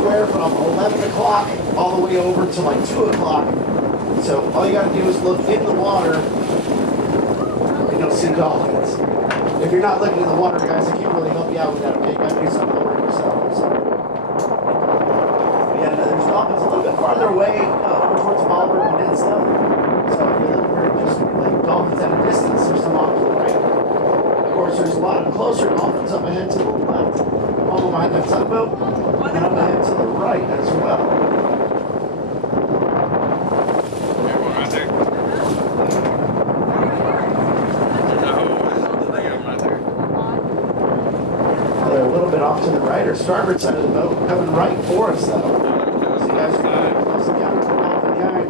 anywhere from 11 o'clock all the way over to like 2 o'clock. So all you gotta do is look in the water and you'll see dolphins. If you're not looking in the water, guys, I can't really help you out with that, okay? You gotta do something to work yourself. So. Yeah, there's dolphins a little bit farther away over towards Ballroom and stuff. So if you're looking for just like dolphins at a distance, there's some off to the right. Of course, there's a lot of closer dolphins up ahead to the left, all behind that tugboat, and up ahead to the right as well. They're a little bit off to the right or starboard side of the boat, coming right for us though. So you guys can close the camera to the dolphin guy.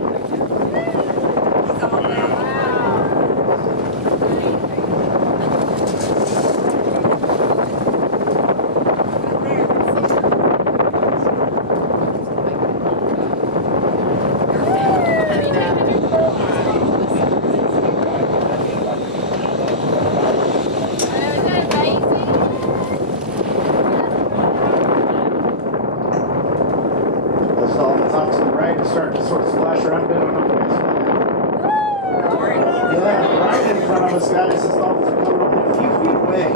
Those dolphins off to the right are starting to sort of splash around a bit. I don't know if you guys saw that. Yeah, right in front of us, guys. These dolphins are coming only a few feet away.